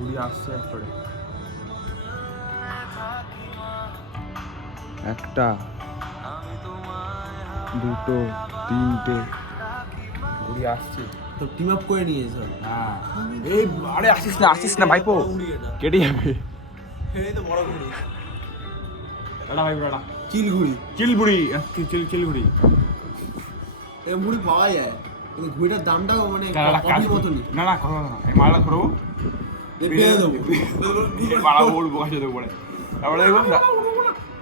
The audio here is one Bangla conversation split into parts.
ঘুরে আসছে একবারে। একটা, দুটো, তিনটে ঘুরে আসছে। তো টিম আপ করে নিয়েছে। হ্যাঁ এই আরে আসিস না ভাইপো, কেটে যাবে। এই তো বড় ঘুড়ি। টাটা ভাইপো টাটা। চিলঘুড়ি। চিলবুড়ি চিলবুড়ি। এই ঘুড়ি পাওয়া যায়, কিন্তু ঘুড়িটার দামটাও মানে কফির মতনই। না না কথা না, এই মালটা ধরবো পেয়ে দেবো। বাড়াবো উঠবো কাছে দেবো পরে। তারপরে দেখবো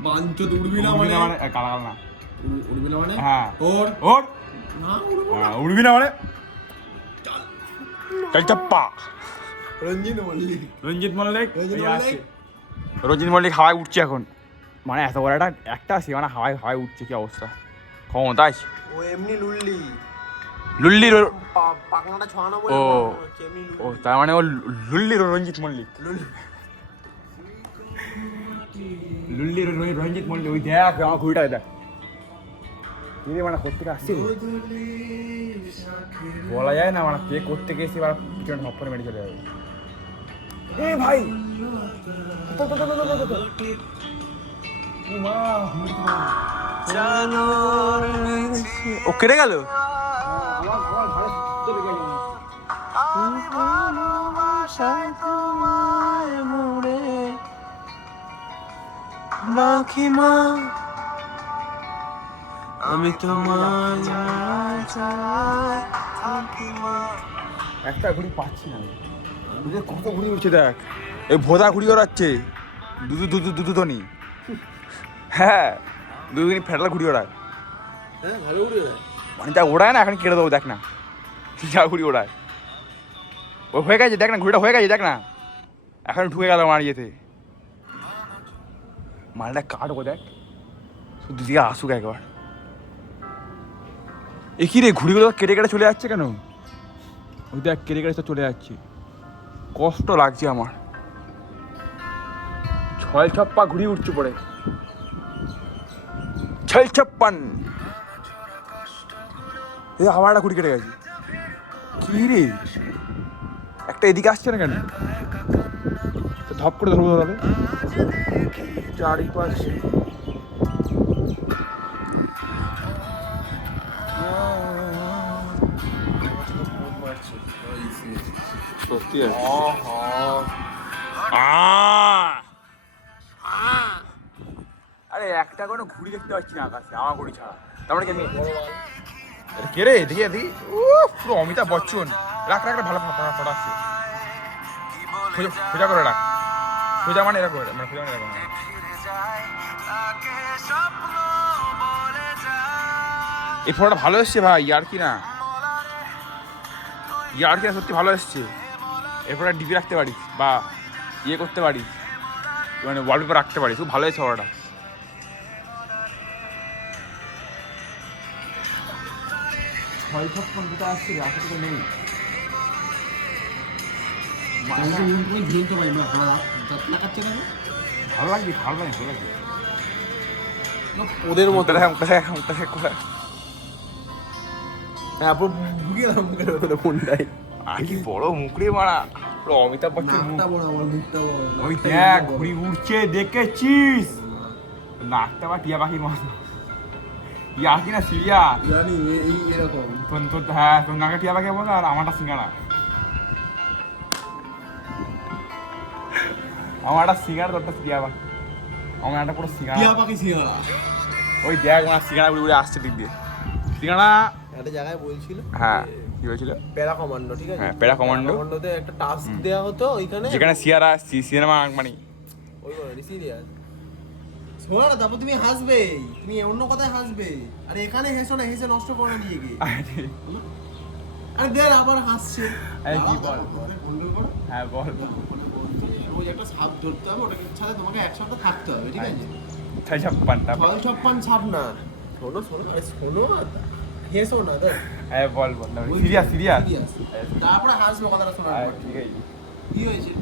বাঞ্চ তো উড়বি না উড়বি মানে। না মানে কালা কালা না। উড়বি না মানে? হ্যাঁ ওর ওর না উড়বো না। উড়বি না মানে চল চাপ্পা। রঞ্জিত মল্লিক। রঞ্জিত মল্লিক রঞ্জিত এই মল্লিক। আসছে। রঞ্জিত মল্লিক হাওয়ায় উঠছে এখন, মানে এত বড় একটা সীমানা হাওয়ায় উঠছে, কি অবস্থা, ক্ষমতা আছে। ও এমনি লুল্লি। লুল্লির পাকনাটা ছড়ানো বলে ও হচ্ছে এমনি ও তার মানে ও লুল্লির রঞ্জিত মল্লিক। লুল্লির রঞ্জিত মল্লিক। ওই দেখ আমার ঘুড়িটা দেখ, মানে কোথেকে আসছে বলা যায় না, মানে কে কোথেকে এসে এবার পিছনে হপ করে মেরে চলে যাবে। এ ভাই ও কেটে গেল। আমি তোমায় একটা ঘুড়ি পাচ্ছি না আমি। কত ঘুড়ি উঠছে দেখ, এই ভোদা ঘুড়ি ওড়াচ্ছে দুধনি। হ্যাঁ দুদিন ফেটাল ঘুড়ি ওড়ায়, হ্যাঁ ভালো উড়ে যায়। মানে যা ওড়ায় না এখন কেটে দেবো দেখ না, যা ঘুড়ি ওড়ায়। ও হয়ে গেছে দেখ না, ঘুড়িটা হয়ে গেছে দেখ না, এখন ঢুকে গেল আমার ইয়েতে। মালটা কাটবো দেখ, শুধু দিকে আসুক একবার। এ কি রে ঘুড়িগুলো কেটে কেটে চলে যাচ্ছে কেন? ওই দেখ কেটে কেটে চলে যাচ্ছে, কষ্ট লাগছে আমার। 6 ঘুড়ি উঠছে পড়ে, 6 এই আবার একটা ঘুড়ি কেটে গেছে। কি রে একটা এদিকে আসছে না কেন? ধপ করে ধরবো তাহলে চারিপাশে। সত্যি আরে একটা কোনো ঘুড়ি দেখতে পাচ্ছি না আকাশে, আমার ঘুড়ি ছাড়া। তারপরে কি আমি কে রে দেখি দেখি, ও পুরো অমিতাভ বচ্চন। রাখ রাখ ভালো ফটো আসছে, সোজা করে রাখ, সোজা মানে এরকম, মানে সোজা মানে এরকম। এই ফটোটা ভালো এসছে ভাই, ইয়ার কি না, ইয়ার কি না সত্যি ভালো এসছে। এরপরে ডিপি রাখতে পারিস বা ইয়ে করতে পারিস, মানে ওয়ালপেপার রাখতে পারিস, খুব ভালো হয়েছে ফটোটা। দুটো আসছে আসলে তো নেই। ভালো লাগবে ভালো লাগে ভালো লাগবে ওদের মতো। হ্যাঁ ফোনটাই আর কি বড় মুখ রে মারা, পুরো অমিতাভ বচ্চন মুখ। নাকটা বড়, আমার মুখটা বড়। ওই দেখ ঘুড়ি উড়ছে দেখেছিস, নাকটা বা টিয়া পাখির মতো। ইয়া কি না সিরিয়া জানি এই এরকম। তোর হ্যাঁ তোর নাকে টিয়া পাখি মতো, আর আমারটা সিঙ্গারা। আমারটা সিঙ্গারা, তোরটা টিয়া পাখি। আমার একটা পুরো সিঙ্গারা। টিয়া পাখি সিঙ্গারা। ওই দেখ আমার সিঙ্গারা উড়ে উড়ে আসছে দিক দিয়ে। সিঙ্গারা একটা জায়গায় বলছিল, হ্যাঁ কি হয়েছিল? প্যারা কমান্ডো, ঠিক আছে? হ্যাঁ প্যারা কমান্ডো, কমান্ডোতে একটা টাস্ক দেওয়া হতো ওইখানে, যেখানে সিয়ারা সিনেমা মানে ওই সিরিয়াস। শোনো না, তারপর তুমি হাসবে, তুমি অন্য কথায় হাসবে, আরে এখানে হেসো না, হেসে নষ্ট করো না দিয়ে গিয়ে। আরে দেখ আবার হাসছে। কি বল? হ্যাঁ বল। ওই একটা সাপ ধরতে হবে, ওটাকে ছাড়া তোমাকে একসাথে থাকতে হবে, ঠিক আছে? 56 সাপ না। শোনো শোনো, আরে শোনো না, হেসো না তো। হ্যাঁ বল বল, সিরিয়াস। তারপরে হাসবো কথাটা শোনার পর। ঠিক আছে। কি হয়েছে,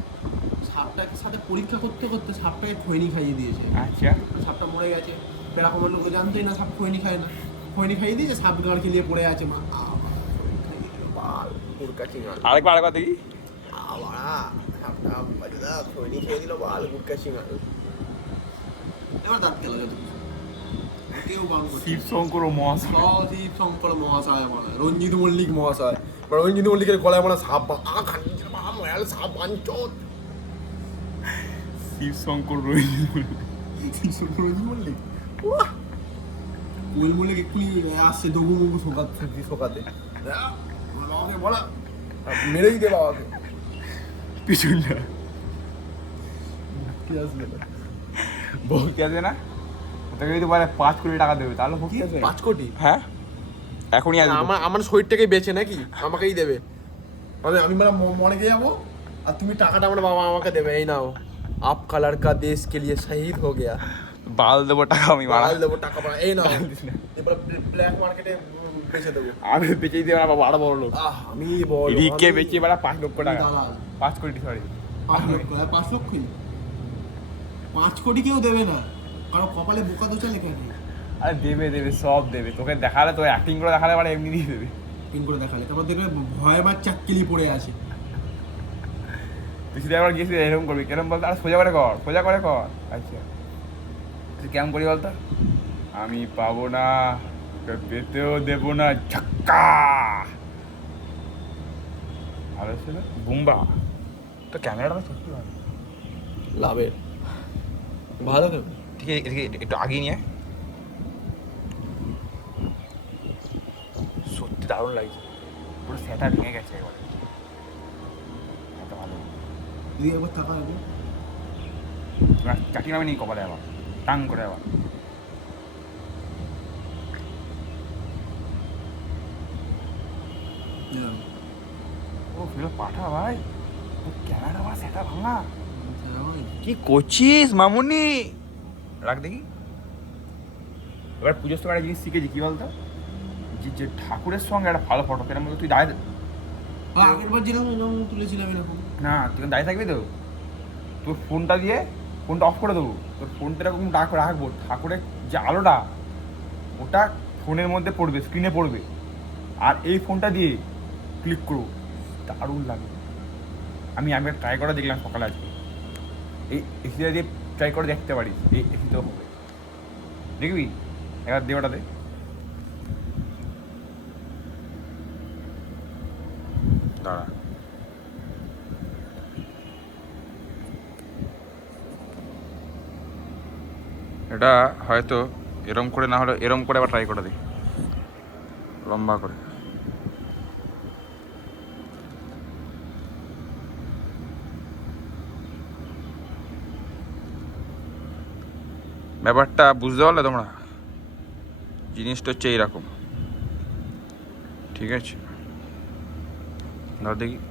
সাপটাকে সাথে পরীক্ষা করতে করতে সাপটাকে খৈনি খাইয়ে দিয়েছে। আচ্ছা সাপটা মরে গেছে, প্যারা কমান্ডো জানতোই না সাপ খৈনি খায় না, খৈনি খাইয়ে দিয়েছে, সাপ গাঁড় খেলিয়ে পড়ে আছে। মা আবার আরেকবার দেখি। আবার সাপটা বাজুদা খৈনি খেয়ে দিল বাল গুটকা সিঙ্গাল। এবার দাঁত গেল যত কিছু। কেউ বারণ করছে শিব শঙ্কর ও মহাশয় সদীপ শঙ্কর মহাশয় আমার রঞ্জিত মল্লিক মহাশয়। রঞ্জিত মল্লিকের গলায় মানে সাপ খানি সাপ বাঞ্চত। শিব শঙ্কর রয়েছে রঞ্জিত মল্লিক কোয়েল মল্লিক এক্ষুনি আসছে দগু মগু শোকাতে বাবাকে বলা মেরেই দে বাবাকে পিছনটা কি আসবে না ভক্তি আছে না, ওটাকে যদি বলে 5 কোটি টাকা দেবে তাহলে ভক্তি আছে। 5 কোটি? হ্যাঁ এখনই আসবে। আমার শরীরটাকে বেচে নাকি আমাকেই দেবে? আমি মানে মনে গিয়ে যাবো আর তুমি টাকাটা আমার বাবা আমাকে দেবে। এই নাও आपका लड़का देश के लिए शहीद हो गया। বাল দেবো টাকা আমি মারা বাড়াল দেবো টাকা বাড়া এই নাও এবার ব্ল্যাক মার্কেটে বেচে দেবো। আমি বেঁচে দিতে পারবো আরো বড় লোক। আমি বল রিকে বেঁচে বেড়া 5 লক্ষ টাকা, দালাল 5 কোটি সরি 5 লক্ষ 5 লক্ষই 5 কোটি কেউ দেবে না, কারণ কপালে বোকা দোচা লেখা নেই। আরে দেবে দেবে সব দেবে, তোকে দেখালে তো অ্যাক্টিং করে দেখালে মানে এমনি দিয়ে দেবে। পিন করে দেখালে তারপর দেখবে ভয় মার চাক্কিলি পড়ে আছে। তুই সেটা একবার গিয়েছিস এরকম করবি কেরম বলতো, আর সোজা করে কর সোজা করে কর। আচ্ছা তুই কেমন করি বলতো, আমি পাবো না পেতেও দেবো না ঝক্কা। ভালো ছিল বুম্বা, তো ক্যামেরাটা সত্যি ভালো। লাভের ভালো কেন ঠিক আছে এদিকে একটু আগিয়ে নিয়ে, সত্যি দারুণ লাগছে, পুরো সেটা ভেঙে গেছে একবারে। এত ভালো তুই একবার টাকা দেবে চাটি নামে নেই কপালে আবার টাং করে আবার। ও ফিরো পাঠা ভাই, ক্যামেরা আমার সেটা ভাঙা। কি করছিস মামুনি, রাখ দেখি। এবার পুজোর সময় একটা জিনিস শিখেছি কি বলতো, যে ঠাকুরের সঙ্গে একটা ভালো ফটো কেন বলতো, তুই দাঁড়িয়ে আগের বার যেরকম এরকম তুলেছিলাম এরকম না, তুই দাঁড়িয়ে থাকবি তো, তোর ফোনটা দিয়ে ফোনটা অফ করে দেবো, তোর ফোনটা এরকম রাখবো, ঠাকুরের যে আলোটা ওটা ফোনের মধ্যে পড়বে, স্ক্রিনে পড়বে, আর এই ফোনটা দিয়ে ক্লিক করবো, দারুণ লাগবে। আমি ট্রাই করে দেখলাম সকালে আজকে, এই এসিটা দিয়ে ট্রাই করে দেখতে পারিস, এই এসিতেও হবে, দেখবি এবার দে ওটাতে। দাঁড়া এটা হয়তো এরম করে না হলে এরম করে আবার ট্রাই করে দিই, লম্বা করে। ব্যাপারটা বুঝতে পারলে তোমরা, জিনিসটা হচ্ছে এইরকম, ঠিক আছে? দাও দেখি।